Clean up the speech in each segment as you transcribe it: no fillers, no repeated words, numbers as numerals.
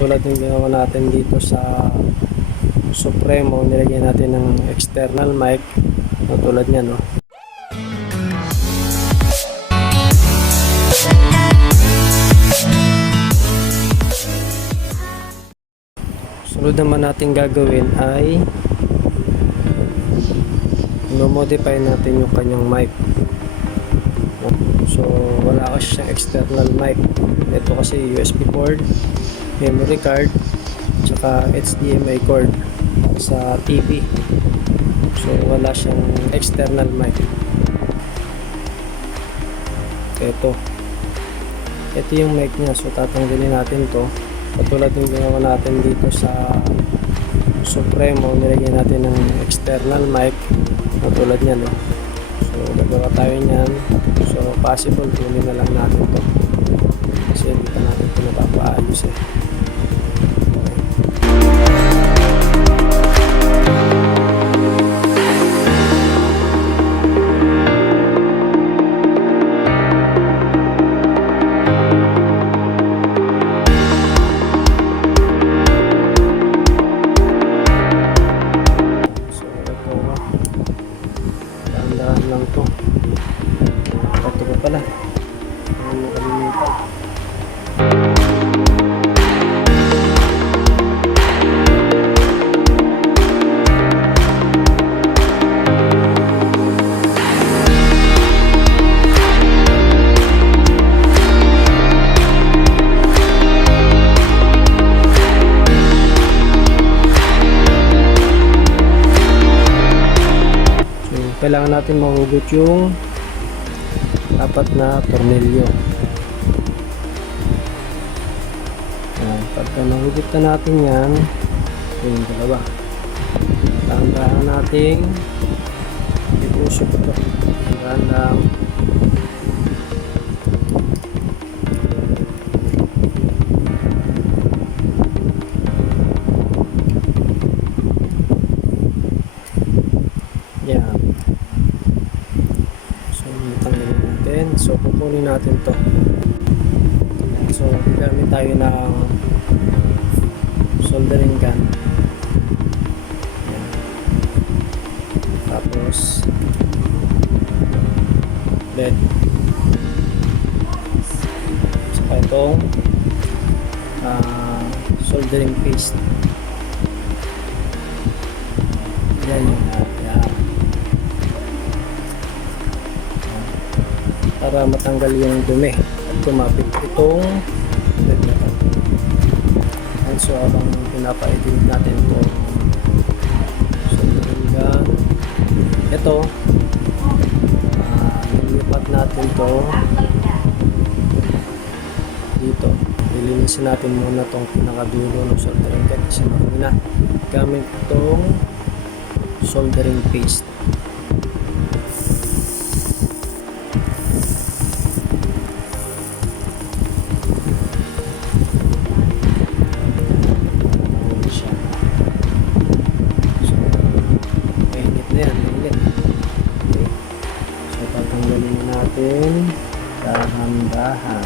Katulad ng ginawa natin dito sa Supremo, nilagyan natin ng external mic katulad niya, no? Sunod naman natin gagawin ay modify natin yung kanyang mic. So wala kasi siyang external mic. Ito kasi USB port, memory card, tsaka HDMI cord sa TV. So wala siyang external mic. Ito yung mic niya. So tatanggalin natin to. Katulad ng ginawa natin dito sa Supremo, nilagyan natin ng external mic katulad niya, no? So gagawa tayo niyan. So possible kunin na lang natin to kasi hindi pa natin ito napapaayos eh. Lang to. Ito pa pala. Ano nakalimutan. Kailangan natin mahugot yung apat na tornilyo. Pagka nahugot na natin yan, yung dalawa, dahan-dahan natin itusok ito. Dahan lang. Yan. So kukunin natin to. So gamit tayo ng soldering gun. Ayan. Tapos lead. Saka itong soldering paste. Yan yun. Para matanggal yung dumi at kumapit itong lead na ito. And so habang pinapa-edit natin itong soldering gun, ito nilipat natin ito dito. Lilinisin natin muna itong pinakadulo ng soldering gun kasi marami na gamit itong soldering paste. Dahan-dahan.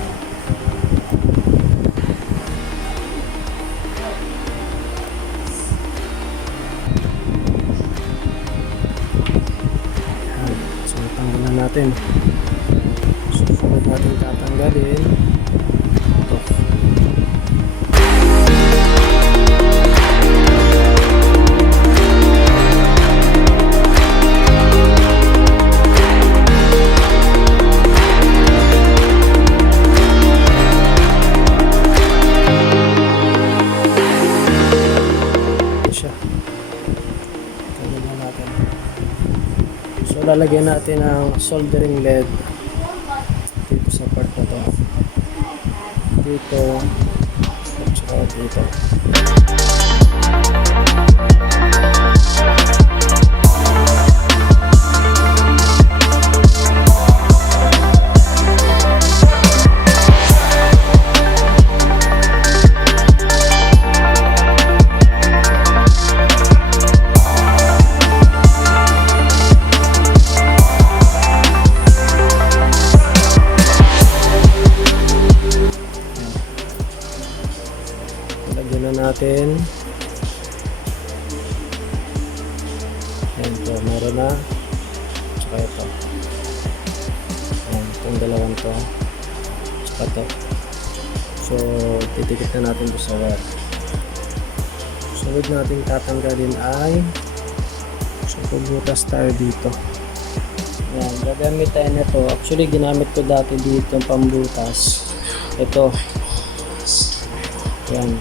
So tanggalan natin. Susunod natin tatanggalin ito. Lalagyan natin ng soldering lead dito sa part na to, dito at saka dito. lagyan na natin. Ayan po, meron na. Tsaka ito. Ayan, itong dalawang to. Tsaka to. So, titikit na natin ito sa wire. Sunod natin tatanggalin ay so, pubutas tayo dito. Ayan, gagamit tayo nito. Actually, ginamit ko dati dito yung pambutas. Ito. Ayan.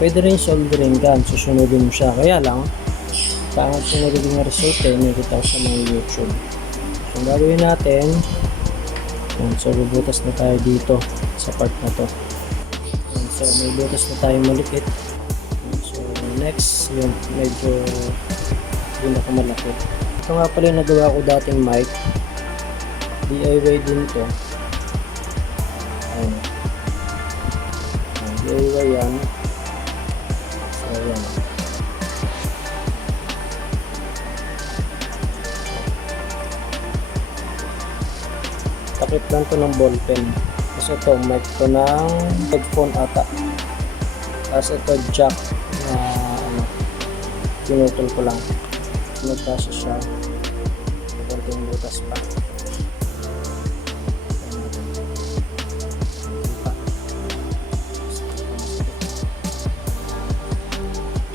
Pwede rin soldering gun. Susunodin mo siya. Kaya lang, pangit yung nagiging result eh. Nakita ko sa mga YouTube. So, ang gagawin natin, ayan, so bubutas na tayo dito sa part na to. Ayan, so, may butas na tayo malikit. Ayan, so, next, yung medyo pinakamalaki. Ito nga pala yung nagawa ko dating mic. DIY din to. Ayan. DIY yan. So, ayan. Takip lang to ng ballpen. Kasi ito, mic to ng headphone ata. Tapos ito, jack na ano, pinutol ko lang. Nagkasya siya. Konting butas pa.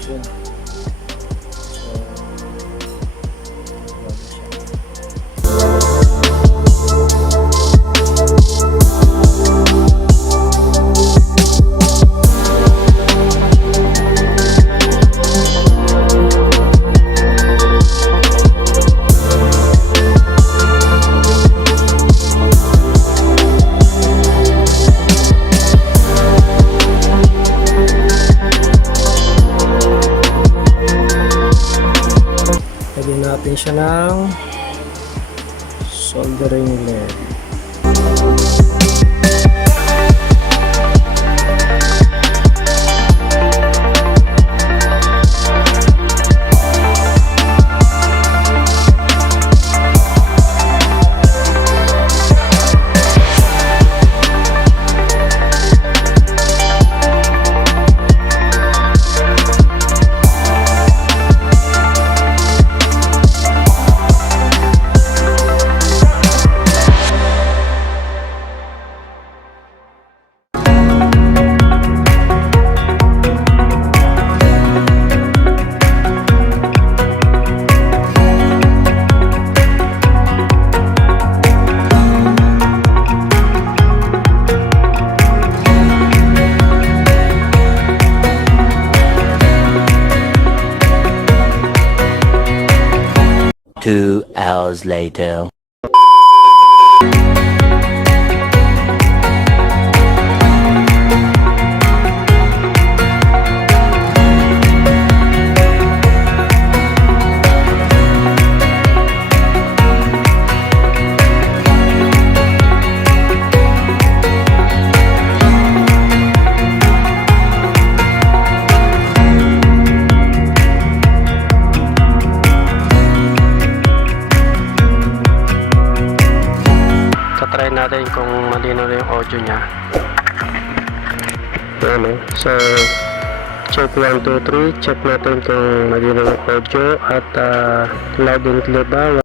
Yun. Lagyan natin siya ng soldering lead. Two hours later. Try natin kung malinaw na yung audio niya. Ano, so check 1, 2, 3, check natin kung malinaw yung audio at loud and clear ba.